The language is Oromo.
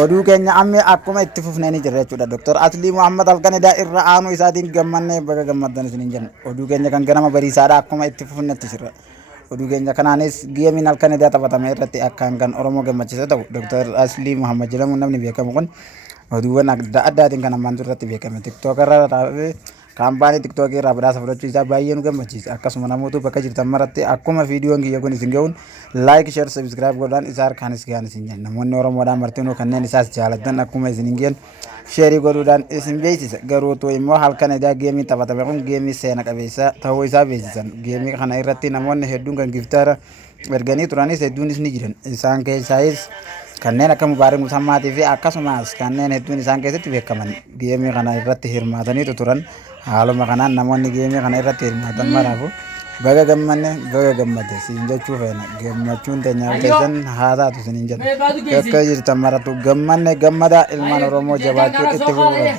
Oduu keenya amma akkuma itti fufnee jirra jechuudha. Doktor Aslii Muhammad Alqanadaa irra aanuu isaatiin gammannee baga gammaddan isin jenna. Oduu keenya kan ganama bariisaadha akkuma itti fufnetti jirra. Oduu keenya kanaanis geemiin Alqanadaa taphatame irratti akkaan kan Oromoo gammachiisa ta'u Doktor Aslii Muhammad jedhamuun namni beekamu kun oduuwwan adda addaatiin kan ammaan irratti beekame tiktookarra kaampaanii tiktookii irraa badhaasa fudhachuu isaa baay'ee nu gammachiisa. Akkasuma namoota bakka jirtan maratti akkuma viidiyoon kiyya kun isin ga'uun laayik sheer sabiskiraayib godhaan isaa harkaanis gahan isin jenna. Namoonni Oromoodhaan martinuu kanneen isaas jaalatan akkuma isin hin geenye sheerii godhuudhaan isin beeksisa. Garuutu immoo halkan edaa geemii taphatame kun geemii seena qabeessa ta'uu isaa beeksisan. Geemii kana irratti namoonni hedduun kan giftaara erganii turanis hedduunis ni jiran. Isaan keessaayis kanneen akka Mubaarak Musammaatii fi akkasumas kanneen hedduun isaan keessatti beekaman geemii kana irratti hirmaatanii turan. Haaluma kanaan namoonni geemii kana irratti hirmaatan maraafu baga gammanne baga gammade siin jechuu feena. Gammachuun teenyaaf keessan haa taatu isiniin jedha. Bakka jirtan maratu gammanne gammadaa ilmaan Oromoo jabaachuun itti fufuudha.